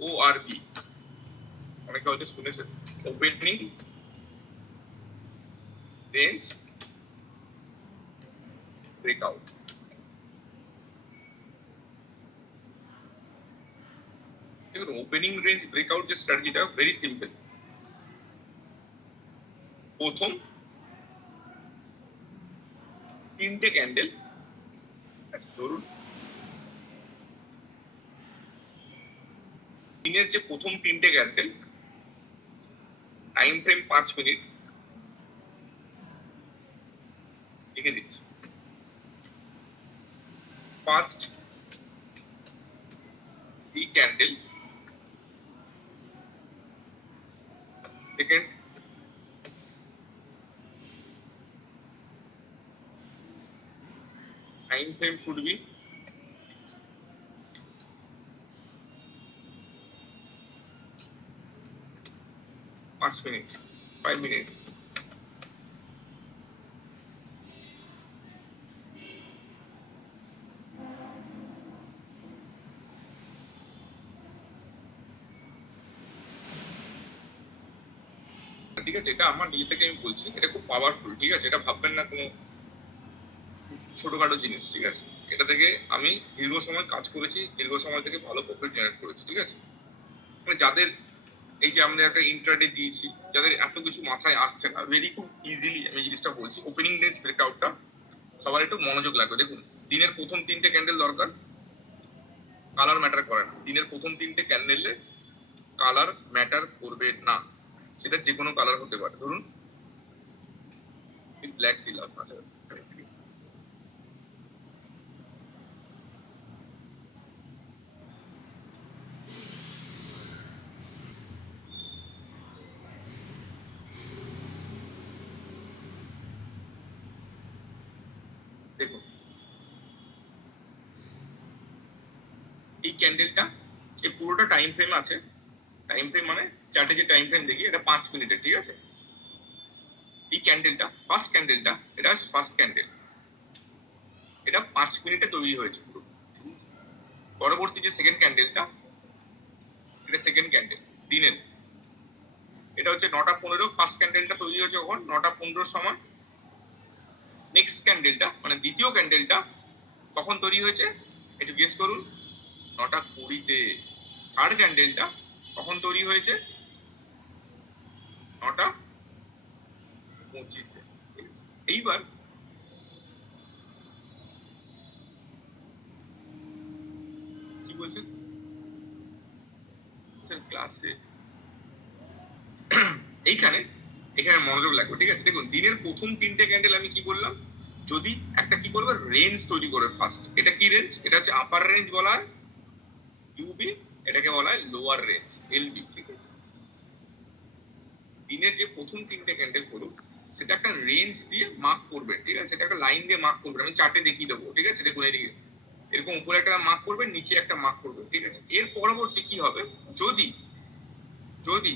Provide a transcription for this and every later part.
ORB অনেকে হয়তো শুনেছেন, ওপেনিং রেঞ্জ ব্রেকআউট। দেখুন, ওপেনিং রেঞ্জ ব্রেকআউট যে স্ট্র্যাটেজিটা ভেরি সিম্পল। প্রথম তিনটে ক্যান্ডেল, ধরুন দিনের যে প্রথম তিনটে ক্যান্ডেল, টাইম ফ্রেম 5 মিনিট, লিখে দিচ্ছি। ফার্স্ট এই candle, second time frame should be 5 minutes, 5 minutes. ঠিক আছে, এটা আমার নিজে থেকে আমি বলছি, এটা খুব পাওয়ারফুল। ঠিক আছে, এটা ভাববেন না কোনো ছোটখাটো জিনিস। ঠিক আছে, এটা থেকে আমি দীর্ঘ সময় কাজ করেছি, দীর্ঘ সময় থেকে ভালো প্রফিট জেনারেট করেছি। ঠিক আছে, মানে যাদের এই যে আমরা একটা ইন্ট্রাডে দিয়েছি, যাদের এত কিছু মাথায় আসছে না, ভেরি খুব ইজিলি আমি জিনিসটা বলছি। ওপেনিং রেঞ্জ ব্রেকআউটটা সবার একটু মনোযোগ লাগবে। দেখুন, দিনের প্রথম তিনটে ক্যান্ডেল দরকার, কালার ম্যাটার করে না। দিনের প্রথম তিনটে ক্যান্ডেলে কালার ম্যাটার করবে না, সেটা যে কোনো কালার হতে পারে। ধরুন ব্ল্যাক দিলাম, আচ্ছা দেখুন এই ক্যান্ডেলটা, এই পুরোটা টাইম ফ্রেম আছে। টাইম ফ্রেম মানে চার্টে যে টাইম ফ্রেম দেখি, এটা 5 মিনিটের। ঠিক আছে, এই ক্যান্ডেলটা ফার্স্ট ক্যান্ডেলটা, এটা ফার্স্ট ক্যান্ডেল, এটা 5 মিনিটে তৈরি হয়েছে পুরো। পরবর্তী যে সেকেন্ড ক্যান্ডেলটা, এটা সেকেন্ড ক্যান্ডেল দিনের, এটা হচ্ছে 9:15। ফার্স্ট ক্যান্ডেলটা তৈরি হয়েছে কখন? 9:15 সময়। নেক্সট ক্যান্ডেলটা মানে দ্বিতীয় ক্যান্ডেলটা কখন তৈরি হয়েছে একটু গেস করুন? 9:20-তে। থার্ড ক্যান্ডেলটা কখন তৈরি হয়েছে? 9:25-এ। এইবার কি বলছেন স্যার ক্লাসে? এইখানে এখানে মনোযোগ লাগবে। ঠিক আছে, দেখুন দিনের প্রথম তিনটে ক্যান্ডেল আমি কি বললাম, যদি একটা কি করবে রেঞ্জ তৈরি করে ফার্স্ট। এটা কি রেঞ্জ? এটা হচ্ছে আপার রেঞ্জ বলা হয় ইউবি, এটাকে বলা হয় লোয়ার রেঞ্জ এলবি। ঠিক আছে, দিনের যে প্রথম তিনটে ক্যান্ডেল করুক, সেটা একটা রেঞ্জ দিয়ে মার্ক করবেন। ঠিক আছে, সেটা একটা লাইন দিয়ে মার্ক করবেন। আমি চার্টে দেখিয়ে দেবো। ঠিক আছে, দেখুন এদিকে এরকম উপরে একটা মার্ক করবেন, নিচে একটা মার্ক করবেন। ঠিক আছে, এর পরবর্তী কি হবে, যদি যদি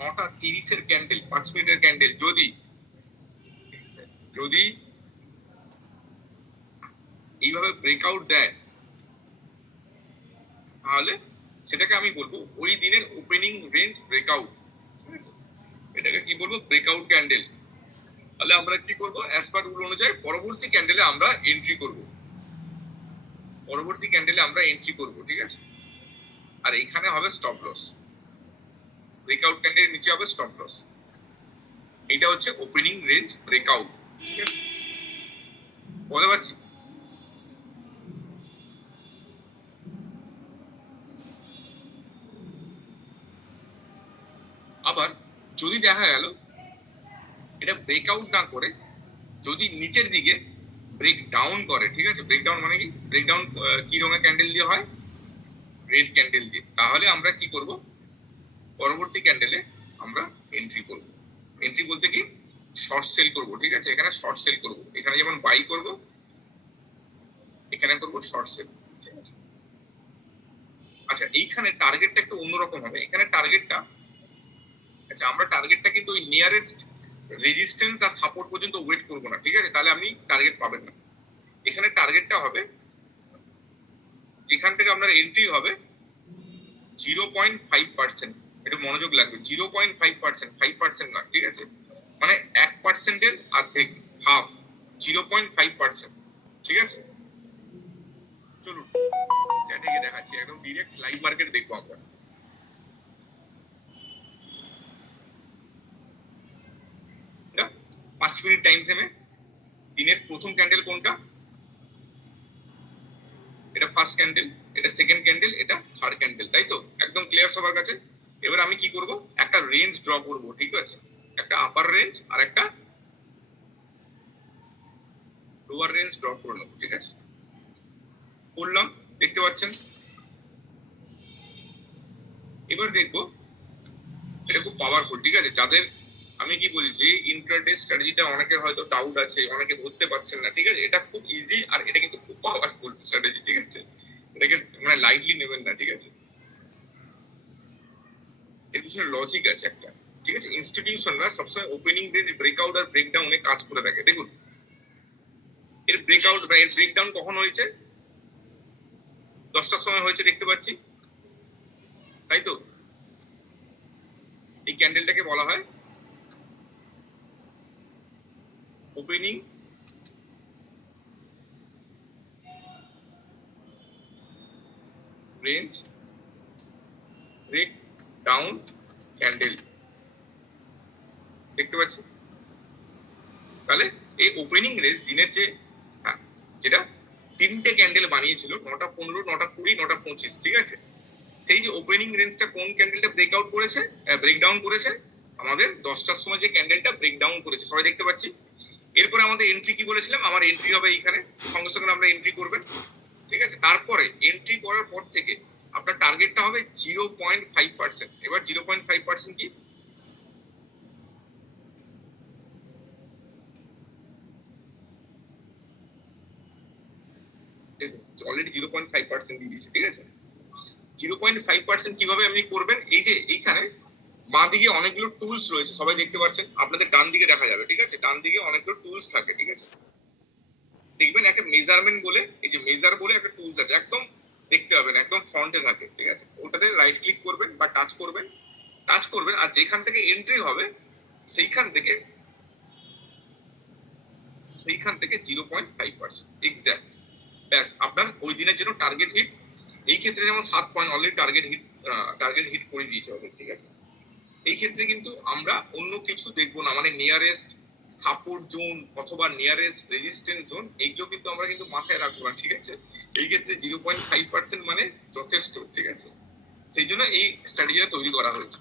9:30-এর ক্যান্ডেল, 5 মিনিটের ক্যান্ডেল, যদি যদি এইভাবে ব্রেকআউট দেয়, তাহলে সেটাকে আমি বলবো ওই দিনের ওপেনিং রেঞ্জ ব্রেকআউট। এটাকে কি বলবো? Breakout candle. তাহলে আমরা কি করবো? অ্যাজ পার রুল অনুযায়ী পরবর্তী ক্যান্ডেলে আমরা এন্ট্রি করব। পরবর্তী ক্যান্ডেলে আমরা এন্ট্রি করব। ঠিক আছে, আর এখানে হবে স্টপ লস। ব্রেকআউট ক্যান্ডেলের নিচে হবে স্টপ লস। এটা হচ্ছে ওপেনিং রেঞ্জ ব্রেকআউট। ঠিক আছে, বলতে পারছি? আবার যদি দেখা গেল এটা ব্রেকআউট না করে যদি নিচের দিকে ব্রেক ডাউন করে, ঠিক আছে, ব্রেকডাউন মানে কি? ব্রেকডাউন কি রঙের ক্যান্ডেল দিয়ে হয়? রেড ক্যান্ডেল দিয়ে। তাহলে আমরা কি করব? পরবর্তী ক্যান্ডেলে আমরা এন্ট্রি করব। এন্ট্রি বলতে কি? শর্ট সেল করব। ঠিক আছে, এখানে শর্ট সেল করব। এখানে যেমন বাই করব, এখানে করব শর্ট সেল। ঠিক আছে, আচ্ছা এইখানে টার্গেটটা একটু অন্যরকম হবে। এখানে টার্গেটটা, আচ্ছা আমরা টার্গেটটা কিন্তু ওই নিয়ারেস্ট রেজিস্ট্যান্স আর সাপোর্ট পর্যন্ত ওয়েট করব না। ঠিক আছে, তাহলে আপনি টার্গেট পাবেন না। এখানে টার্গেটটা হবে যেখান থেকে আপনার এন্ট্রি হবে 0.5%, এটা মনোযোগ লাগবে, 0.5%, 5% না, ঠিক আছে, মানে 1%-এর অর্ধেক, হাফ, 0.5%, ঠিক আছে। চলুন চ্যাটে গিয়ে দেখাচ্ছি, একদম ডিরেক্ট লাইভ মার্কেট দেখবো আমরা। 5 মিনিট টাইম ফ্রেমে দিনের প্রথম ক্যান্ডেল কোনটা? এটা ফার্স্ট ক্যান্ডেল, এটা সেকেন্ড ক্যান্ডেল, এটা থার্ড ক্যান্ডেল, তাই তো? একদম ক্লিয়ার সবার কাছে? এবার আমি কি করব, একটা রেঞ্জ ড্র করব, ঠিক আছে, একটা আপার রেঞ্জ আর একটা লোয়ার রেঞ্জ ড্র করে নেবো, ঠিক আছে। করলাম, দেখতে পাচ্ছেন। এবার দেখবো, এটা খুব পাওয়ারফুল, ঠিক আছে। যাদের আমি কি বলি, যে ইন্ট্রাডে স্ট্র্যাটেজিটা অনেকের হয়তো ডাউট আছে, অনেকে ধরতে পারছেন না, ঠিক আছে, এটা খুব ইজি আর এটা কিন্তু খুব পাওয়ারফুল স্ট্র্যাটেজি, ঠিক আছে, এটাকে মানে লাইটলি নেবেন না, ঠিক আছে। এর পিছনে লজিক আছে একটা, ঠিক আছে। ইনস্টিটিউশনরা সবসময় ওপেনিং রেঞ্জ, ব্রেকআউট আর ব্রেকডাউনে কাজ করে থাকে। দেখুন এর ব্রেকআউট বা এর ব্রেকডাউন কখন হয়েছে? 10টার সময় হয়েছে, দেখতে পাচ্ছি, তাই তো? এই ক্যান্ডেলটাকে বলা হয় opening range break down candle, দেখতে পাচ্ছি। তাহলে এই ওপেনিং রেঞ্জ দিনের যে, যেটা 3টে ক্যান্ডেল বানিয়েছিল, 9টা 15, 9টা 20, 9টা 25, ঠিক আছে, সেই যে ওপেনিং রেঞ্জটা কোন ক্যান্ডেলটা ব্রেকআউট করেছে, ব্রেকডাউন করেছে? আমাদের 10টার সময় যে ক্যান্ডেলটা ব্রেকডাউন করেছে, সবাই দেখতে পাচ্ছি। এরপরে আমাদের এন্ট্রি কি বলেছিলাম, আমার এন্ট্রি হবে এইখানে, সঙ্গে সঙ্গে আমরা এন্ট্রি করবেন, ঠিক আছে। তারপরে এন্ট্রি করার পর থেকে আপনার টার্গেটটা হবে 0.5%। এবার 0.5% কি? অলরেডি 0.5% দিয়ে দিয়েছে, ঠিক আছে। 0.5% কিভাবে আপনি করবেন? এই যে এইখানে বাঁ দিকে অনেকগুলো টুলস রয়েছে, সবাই দেখতে পাচ্ছেন, আপনাদের ডান দিকে দেখা যাবে, ঠিক আছে, ডান দিকে অনেকগুলো টুলস থাকে, ঠিক আছে। দেখবেন একটা মেজারমেন্ট বলে, এই যে মেজার বলে একটা টুলস আছে, একদম দেখতে পাবেন, একদম ফ্রন্টে থাকে, ঠিক আছে। ওটাতে রাইট ক্লিক করবেন বা টাচ করবেন, আর যেখান থেকে এন্ট্রি হবে সেইখান থেকে 0.5% এক্স্যাক্ট, ব্যাস আপনার ওই দিনের জন্য টার্গেট হিট। এই ক্ষেত্রে যেমন 7 পয়েন্ট অলরেডি টার্গেট হিট করে দিয়েছে ওদের, ঠিক আছে। এই ক্ষেত্রে কিন্তু আমরা অন্য কিছু দেখবো না, মানে নিয়ারেস্ট সাপোর্ট জোন অথবা নিয়ারেস্ট রেজিস্ট্যান্স জোন, এইগুলো কিন্তু আমরা কিন্তু মাথায় রাখবো না, ঠিক আছে। এই ক্ষেত্রে 0.5% মানে যথেষ্ট, ঠিক আছে। সেই জন্য এই স্ট্র্যাটেজিটা তৈরি করা হয়েছে।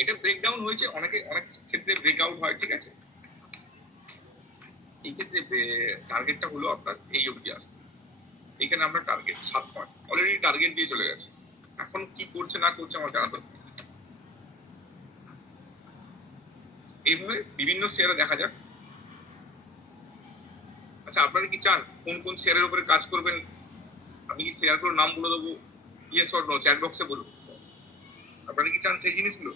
এটা ব্রেকডাউন হয়েছে, অনেক ক্ষেত্রে ব্রেকআউট হয়, ঠিক আছে। এই ক্ষেত্রে টার্গেটটা হলো আপনার এই অবধি আসবে, এখানে আমরা টার্গেট 7 পয়েন্ট অলরেডি টার্গেট দিয়ে চলে গেছে। এখন কি করছে না করছে আমার জানা দরকার। এইভাবে বিভিন্ন শেয়ারে দেখা যাক। আচ্ছা, আপনারা কি চান কোন কোন শেয়ারের উপরে কাজ করবেন? আমি কি শেয়ারগুলোর নাম বলে দেবো? ইয়েস অর নো চ্যাট বক্সে বলুন। আপনারা কি চান সেই জিনিসগুলো?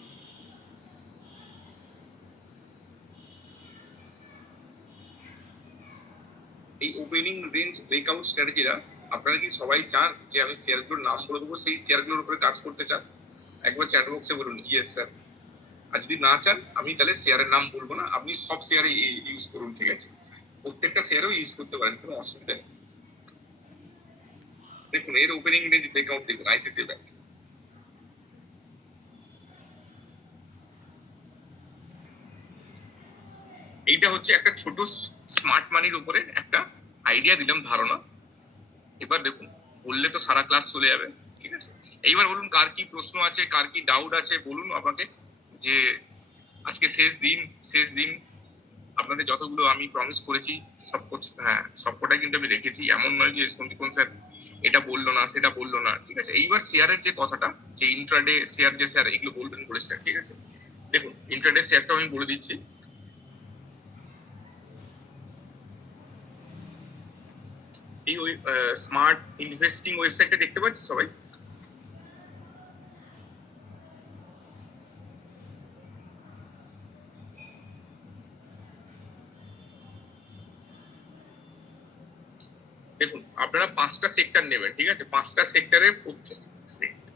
এই ওপেনিং রেঞ্জ ব্রেকআউট স্ট্র্যাটেজিরা আপনারা কি সবাই চান যে আমি শেয়ারগুলোর নাম বলে দেবো, সেই শেয়ারগুলোর উপরে কাজ করতে চান? একবার চ্যাট বক্সে বলুন ইয়েস স্যার। আর যদি না চান, আমি তাহলে শেয়ারের নাম বলবো না, আপনি সব শেয়ারে ইউজ করুন, ঠিক আছে, প্রত্যেকটা শেয়ারেও ইউজ করতে পারেন, কোনো অসুবিধা নেই। দেখুন এর ওপেনিং রেঞ্জ ব্রেকআউট দেখুন, আইসিসি ব্যাংক। এইটা হচ্ছে একটা ছোট স্মার্ট মানির উপরে একটা আইডিয়া দিলাম, ধারণা। এবার দেখুন, বললে তো সারা ক্লাস চলে যাবে, ঠিক আছে। এইবার বলুন কার কি প্রশ্ন আছে, কার কি ডাউট আছে, বলুন আমাকে। যে আজকে শেষ দিন আপনাদের যতগুলো আমি প্রমিস করেছি সব, হ্যাঁ সবকটাই কিন্তু আমি রেখেছি। এমন নয় যে সন্দীপন স্যার এটা বললো না সেটা বললো না, ঠিক আছে। এইবার শেয়ারের যে কথাটা, যে ইন্ট্রাডে শেয়ার, যে স্যার এগুলো বলবেন বলেছিলেন, ঠিক আছে। দেখুন ইন্ট্রাডে শেয়ারটা আমি বলে দিচ্ছি। এই ওই স্মার্ট ইনভেস্টিং ওয়েবসাইটটা দেখতে পাচ্ছি সবাই? দেখুন আপনারা 5টা সেক্টর নেবেন, ঠিক আছে? 5টা সেক্টরের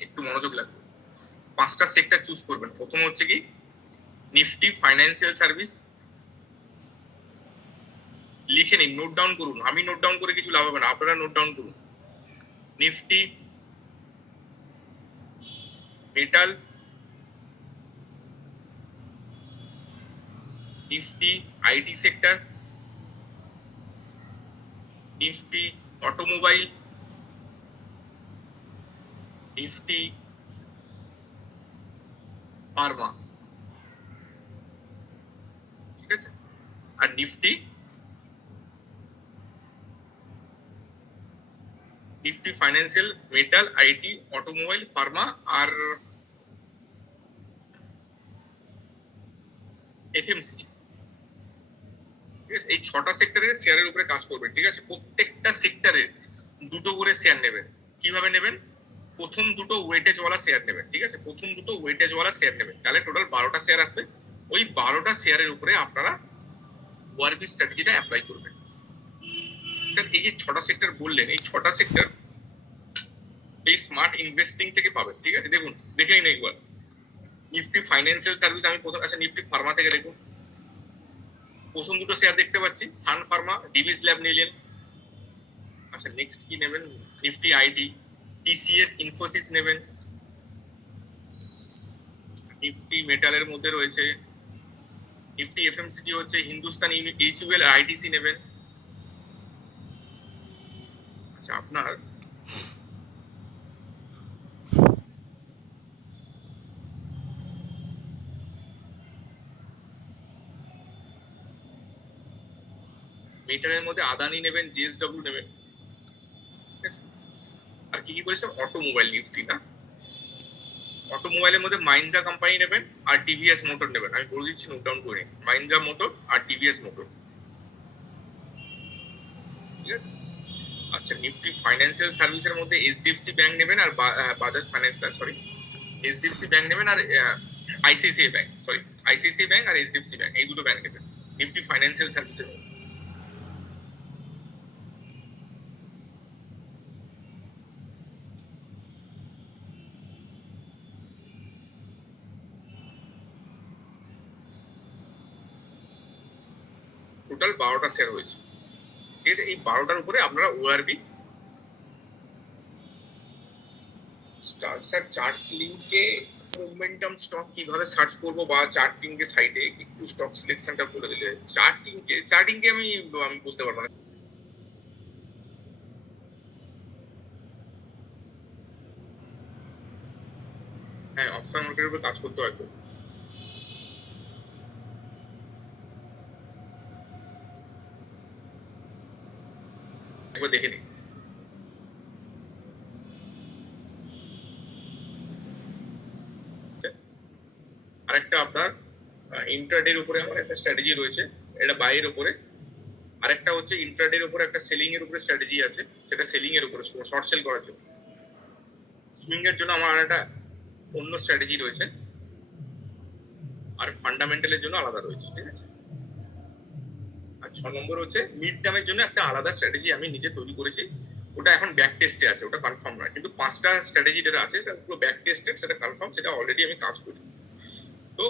একটু মনোযোগ লাগবে। 5টা সেক্টর চুজ করবেন। প্রথম হচ্ছে কি নিফটি ফাইন্যান্সিয়াল সার্ভিস, লিখে নিন, নোট ডাউন করুন। আমি নোট ডাউন করে কিছু লাভ হবে না, আপনারা নোট ডাউন করুন। Nifty metal, Nifty IT sector, Nifty automobile, Nifty pharma, ঠিক আছে? আর Nifty financial, metal, IT, automobile, pharma আর এফএমসিজি, ঠিক আছে? এই 6টা সেক্টরের শেয়ারের উপরে কাজ করবেন, ঠিক আছে? প্রত্যেকটা সেক্টরে 2টো করে শেয়ার নেবেন। কিভাবে নেবেন? প্রথম 2টো ওয়েটেজওয়ালা শেয়ার নেবেন, ঠিক আছে? প্রথম 2টো ওয়েটেজওয়ালা শেয়ার নেবেন, তাহলে টোটাল 12টা শেয়ার আসবে। ওই 12টা শেয়ারের উপরে আপনারা ওআরবি স্ট্র্যাটেজিটা অ্যাপ্লাই করবেন। স্যার এই যে 6টা সেক্টর বললেন, এই 6টা সেক্টর এই স্মার্ট ইনভেস্টিং থেকে পাবেন, ঠিক আছে? দেখুন, দেখে নিন একবার। নিফটি ফাইন্যান্সিয়াল সার্ভিস আমি প্রথম, আচ্ছা নিফটি ফার্মা থেকে দেখুন, প্রথম 2টো শেয়ার দেখতে পাচ্ছি, সান ফার্মা, ডিভিস ল্যাব নিলেন। আচ্ছা নেক্সট কি নেবেন? নিফটি আইটি, টিসিএস, ইনফোসিস নেবেন। নিফটি মেটালের মধ্যে রয়েছে নিফটি এফএমসিজি হচ্ছে হিন্দুস্তান এইচইউএল, আইটিসি নেবেন। আচ্ছা আপনার মেটালের মধ্যে আদানি নেবেন, জিএসডব্লিউ নেবেন, ঠিক আছে? আর কি কি বলেছিলাম? অটোমোবাইল নিফটি না, অটোমোবাইলের মধ্যে মাহিন্দ্রা কোম্পানি নেবেন আর টিভিএস মোটর নেবেন। আমি বলে দিচ্ছি, নোট ডাউন করে নিন। মাহিন্দ্রা মোটর আর টিভিএস মোটর, ঠিক আছে? আচ্ছা নিফটি ফাইন্যান্সিয়াল সার্ভিসের মধ্যে এইচডিএফসি ব্যাংক নেবেন আর Bajaj finance, sorry HDFC bank নেবেন আর ICICI bank, sorry ICICI bank আর এইচডিএফসি ব্যাংক, এই 2টো ব্যাংক নেবেন নিফটি ফাইন্যান্সিয়াল সার্ভিসের মধ্যে। টোটাল 12টা শেয়ার হয়েছে, ঠিক আছে? এই 12টার উপরে আপনারা ওআরবি স্যার চার্ট লিংকে মোমেন্টাম স্টক কিভাবে সার্চ করবো, বা চার্টিং এর সাইটে একটু স্টক সিলেকশনটা বলে দিলে। চার্টিং কে আমি বলতে পারবো না। হ্যাঁ, অপশন মার্কেটের উপর কাজ করতে হয় তো। একবার দেখে নিন। আরেকটা আপনার ইন্ট্রাডের উপরে আমার একটা স্ট্র্যাটেজি রয়েছে, এটা বাইয়ের উপরে। আরেকটা হচ্ছে ইন্ট্রাডের উপরে একটা সেলিং এর উপরে স্ট্র্যাটেজি আছে, সেটা সেলিং এর উপরে, শর্ট সেল করার জন্য। সুইং এর জন্য আমার একটা অন্য স্ট্র্যাটেজি রয়েছে, আর ফান্ডামেন্টালের জন্য আলাদা রয়েছে, ঠিক আছে? আর 6 নম্বর হচ্ছে মিড টার্মের জন্য একটা আলাদা স্ট্র্যাটেজি আমি নিজে তৈরি করেছি। ওটা এখন ব্যাক টেস্টে আছে, ওটা কনফার্ম নয়, কিন্তু 5টা স্ট্র্যাটেজি যেটা আছে সেটা পুরো ব্যাক টেস্টেড, সেটা কনফার্ম, সেটা অলরেডি আমি কাজ করি। তো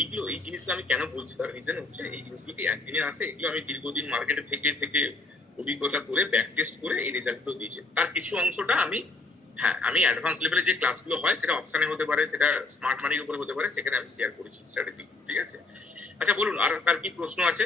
এইগুলো, এই জিনিসগুলো আমি কেন বলছি, তার রিজন হচ্ছে এই জিনিসগুলো কি একদিনে আসে? এগুলো আমি দীর্ঘদিন মার্কেটে থেকে থেকে অভিজ্ঞতা করে ব্যাক টেস্ট করে এই রেজাল্টগুলো দিয়েছি। তার কিছু অংশটা আমি, হ্যাঁ, আমি অ্যাডভান্স লেভেলে যে ক্লাসগুলো হয় সেটা অপশনে হতে পারে, সেটা স্মার্ট মানির উপরে হতে পারে, সেখানে আমি শেয়ার করেছি স্ট্র্যাটেজি, ঠিক আছে? আচ্ছা বলুন, আর তার কি প্রশ্ন আছে?